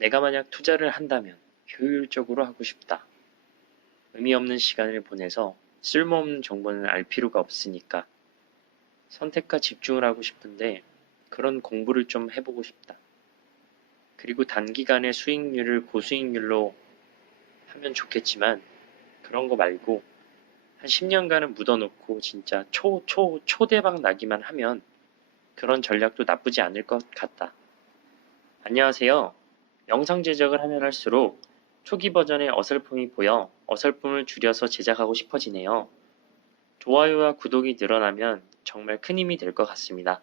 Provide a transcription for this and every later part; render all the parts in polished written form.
내가 만약 투자를 한다면 효율적으로 하고 싶다. 의미 없는 시간을 보내서 쓸모없는 정보는 알 필요가 없으니까. 선택과 집중을 하고 싶은데 그런 공부를 좀 해보고 싶다. 그리고 단기간에 수익률을 고수익률로 하면 좋겠지만 그런 거 말고 한 10년간은 묻어놓고 진짜 초대박 나기만 하면 그런 전략도 나쁘지 않을 것 같다. 안녕하세요. 영상 제작을 하면 할수록 초기 버전의 어설픔이 보여 어설픔을 줄여서 제작하고 싶어지네요. 좋아요와 구독이 늘어나면 정말 큰 힘이 될 것 같습니다.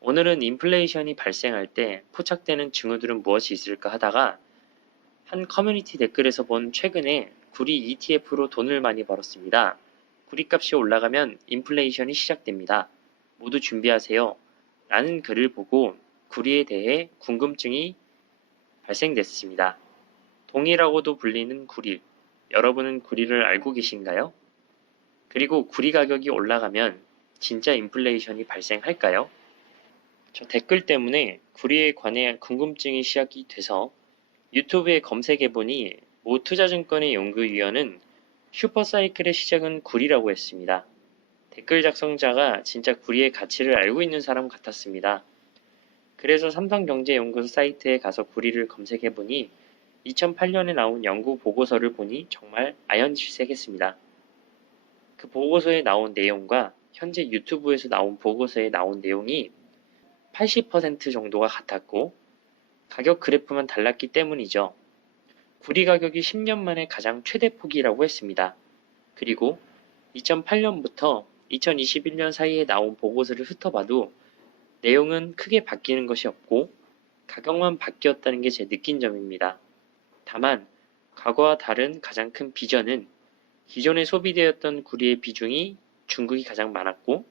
오늘은 인플레이션이 발생할 때 포착되는 징후들은 무엇이 있을까 하다가 한 커뮤니티 댓글에서 본 최근에 구리 ETF로 돈을 많이 벌었습니다. 구리값이 올라가면 인플레이션이 시작됩니다. 모두 준비하세요. 라는 글을 보고 구리에 대해 궁금증이 발생됐습니다. 동이라고도 불리는 구리. 여러분은 구리를 알고 계신가요? 그리고 구리 가격이 올라가면 진짜 인플레이션이 발생할까요? 저 댓글 때문에 구리에 관해 궁금증이 시작이 돼서 유튜브에 검색해보니 모 투자증권의 연구위원은 슈퍼사이클의 시작은 구리라고 했습니다. 댓글 작성자가 진짜 구리의 가치를 알고 있는 사람 같았습니다. 그래서 삼성경제연구소 사이트에 가서 구리를 검색해보니 2008년에 나온 연구 보고서를 보니 정말 아연실색했습니다. 그 보고서에 나온 내용과 현재 유튜브에서 나온 보고서에 나온 내용이 80% 정도가 같았고 가격 그래프만 달랐기 때문이죠. 구리 가격이 10년 만에 가장 최대폭이라고 했습니다. 그리고 2008년부터 2021년 사이에 나온 보고서를 훑어봐도 내용은 크게 바뀌는 것이 없고 가격만 바뀌었다는 게 제 느낀 점입니다. 다만 과거와 다른 가장 큰 비전은 기존에 소비되었던 구리의 비중이 중국이 가장 많았고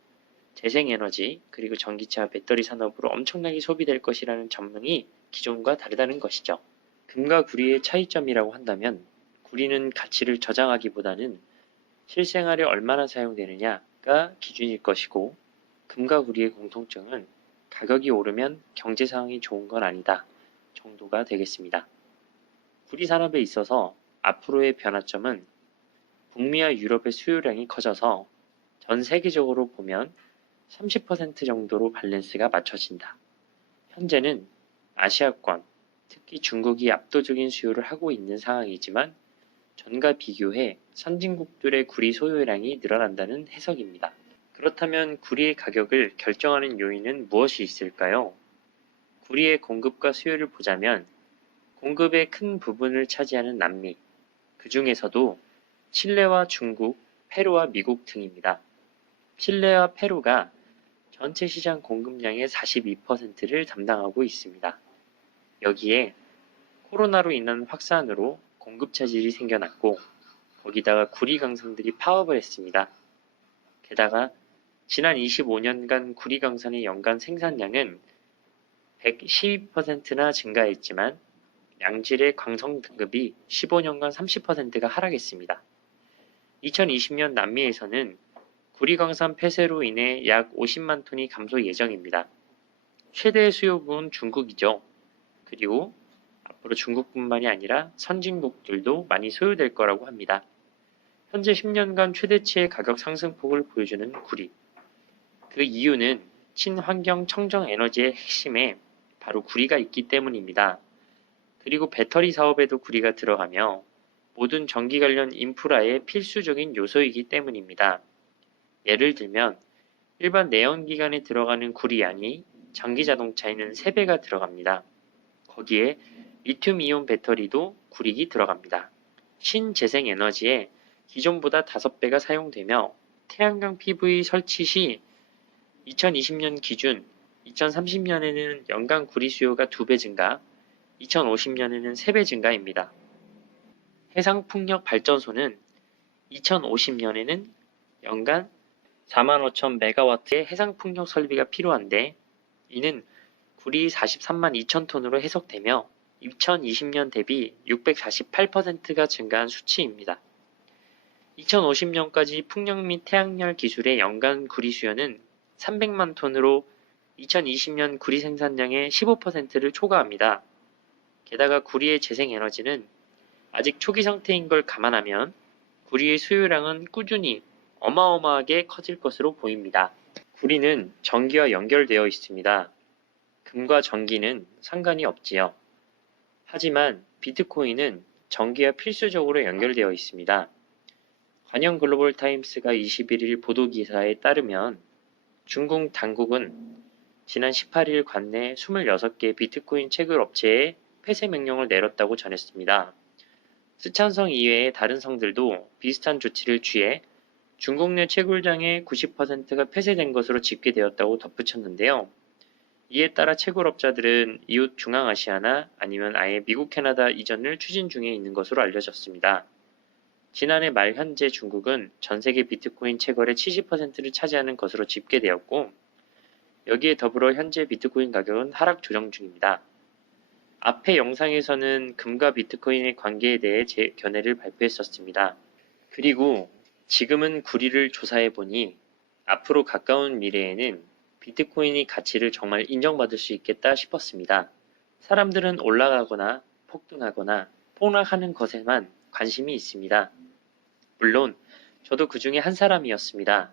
재생에너지 그리고 전기차 배터리 산업으로 엄청나게 소비될 것이라는 전망이 기존과 다르다는 것이죠. 금과 구리의 차이점이라고 한다면 구리는 가치를 저장하기보다는 실생활에 얼마나 사용되느냐가 기준일 것이고 금과 구리의 공통점은 가격이 오르면 경제 상황이 좋은 건 아니다 정도가 되겠습니다. 구리 산업에 있어서 앞으로의 변화점은 북미와 유럽의 수요량이 커져서 전 세계적으로 보면 30% 정도로 밸런스가 맞춰진다. 현재는 아시아권, 특히 중국이 압도적인 수요를 하고 있는 상황이지만 전과 비교해 선진국들의 구리 소요량이 늘어난다는 해석입니다. 그렇다면 구리의 가격을 결정하는 요인은 무엇이 있을까요? 구리의 공급과 수요를 보자면 공급의 큰 부분을 차지하는 남미, 그 중에서도 칠레와 중국, 페루와 미국 등입니다. 칠레와 페루가 전체 시장 공급량의 42%를 담당하고 있습니다. 여기에 코로나로 인한 확산으로 공급 차질이 생겨났고 거기다가 구리 강산들이 파업을 했습니다. 게다가 지난 25년간 구리 강산의 연간 생산량은 112%나 증가했지만 양질의 광석 등급이 15년간 30%가 하락했습니다. 2020년 남미에서는 구리 강산 폐쇄로 인해 약 50만 톤이 감소 예정입니다. 최대 수요국은 중국이죠. 그리고 앞으로 중국뿐만이 아니라 선진국들도 많이 소요될 거라고 합니다. 현재 10년간 최대치의 가격 상승폭을 보여주는 구리. 그 이유는 친환경 청정 에너지의 핵심에 바로 구리가 있기 때문입니다. 그리고 배터리 사업에도 구리가 들어가며 모든 전기 관련 인프라의 필수적인 요소이기 때문입니다. 예를 들면 일반 내연기관에 들어가는 구리 양이 전기자동차에는 3배가 들어갑니다. 거기에 리튬이온 배터리도 구리가 들어갑니다. 신재생에너지에 기존보다 5배가 사용되며 태양광 PV 설치 시 2020년 기준 2030년에는 연간 구리 수요가 2배 증가, 2050년에는 3배 증가입니다. 해상풍력 발전소는 2050년에는 연간 45,000메가와트의 해상풍력 설비가 필요한데 이는 구리 43만 2천 톤으로 해석되며 2020년 대비 648%가 증가한 수치입니다. 2050년까지 풍력 및 태양열 기술의 연간 구리 수요는 300만 톤으로 2020년 구리 생산량의 15%를 초과합니다. 게다가 구리의 재생에너지는 아직 초기 상태인 걸 감안하면 구리의 수요량은 꾸준히 어마어마하게 커질 것으로 보입니다. 구리는 전기와 연결되어 있습니다. 금과 전기는 상관이 없지요. 하지만 비트코인은 전기와 필수적으로 연결되어 있습니다. 관영 글로벌 타임스가 21일 보도 기사에 따르면 중국 당국은 지난 18일 관내 26개 비트코인 채굴 업체에 폐쇄 명령을 내렸다고 전했습니다. 스촨성 이외의 다른 성들도 비슷한 조치를 취해 중국 내 채굴장의 90%가 폐쇄된 것으로 집계되었다고 덧붙였는데요. 이에 따라 채굴업자들은 이웃 중앙아시아나 아니면 아예 미국, 캐나다 이전을 추진 중에 있는 것으로 알려졌습니다. 지난해 말 현재 중국은 전 세계 비트코인 채굴의 70%를 차지하는 것으로 집계되었고, 여기에 더불어 현재 비트코인 가격은 하락 조정 중입니다. 앞의 영상에서는 금과 비트코인의 관계에 대해 제 견해를 발표했었습니다. 그리고 지금은 구리를 조사해보니 앞으로 가까운 미래에는 비트코인의 가치를 정말 인정받을 수 있겠다 싶었습니다. 사람들은 올라가거나 폭등하거나 폭락하는 것에만 관심이 있습니다. 물론 저도 그 중에 한 사람이었습니다.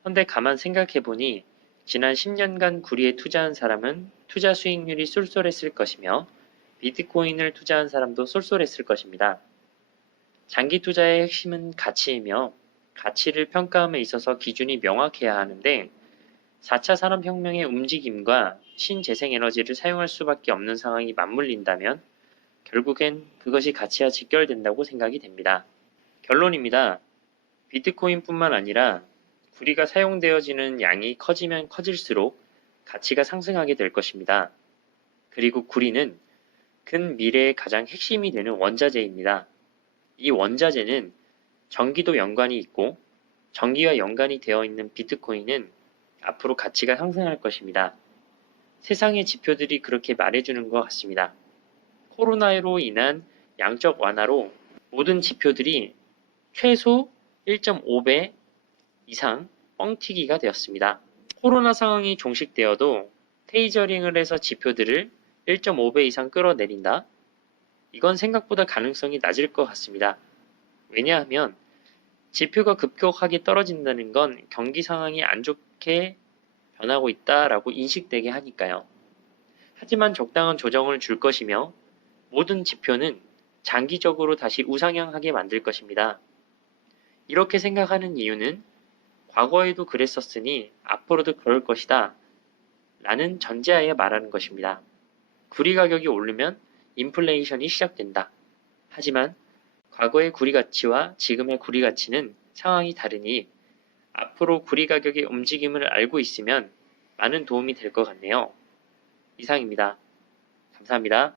그런데 가만 생각해보니 지난 10년간 구리에 투자한 사람은 투자 수익률이 쏠쏠했을 것이며 비트코인을 투자한 사람도 쏠쏠했을 것입니다. 장기 투자의 핵심은 가치이며 가치를 평가함에 있어서 기준이 명확해야 하는데 4차 산업혁명의 움직임과 신재생에너지를 사용할 수밖에 없는 상황이 맞물린다면 결국엔 그것이 가치와 직결된다고 생각이 됩니다. 결론입니다. 비트코인뿐만 아니라 구리가 사용되어지는 양이 커지면 커질수록 가치가 상승하게 될 것입니다. 그리고 구리는 근미래의 가장 핵심이 되는 원자재입니다. 이 원자재는 전기도 연관이 있고 전기와 연관이 되어 있는 비트코인은 앞으로 가치가 상승할 것입니다. 세상의 지표들이 그렇게 말해주는 것 같습니다. 코로나로 인한 양적 완화로 모든 지표들이 최소 1.5배 이상 뻥튀기가 되었습니다. 코로나 상황이 종식되어도 테이저링을 해서 지표들을 1.5배 이상 끌어내린다? 이건 생각보다 가능성이 낮을 것 같습니다. 왜냐하면 지표가 급격하게 떨어진다는 건 경기 상황이 안 좋게 변하고 있다라고 인식되게 하니까요. 하지만 적당한 조정을 줄 것이며 모든 지표는 장기적으로 다시 우상향하게 만들 것입니다. 이렇게 생각하는 이유는 과거에도 그랬었으니 앞으로도 그럴 것이다 라는 전제하에 말하는 것입니다. 구리 가격이 오르면 인플레이션이 시작된다. 하지만 과거의 구리 가치와 지금의 구리 가치는 상황이 다르니 앞으로 구리 가격의 움직임을 알고 있으면 많은 도움이 될 것 같네요. 이상입니다. 감사합니다.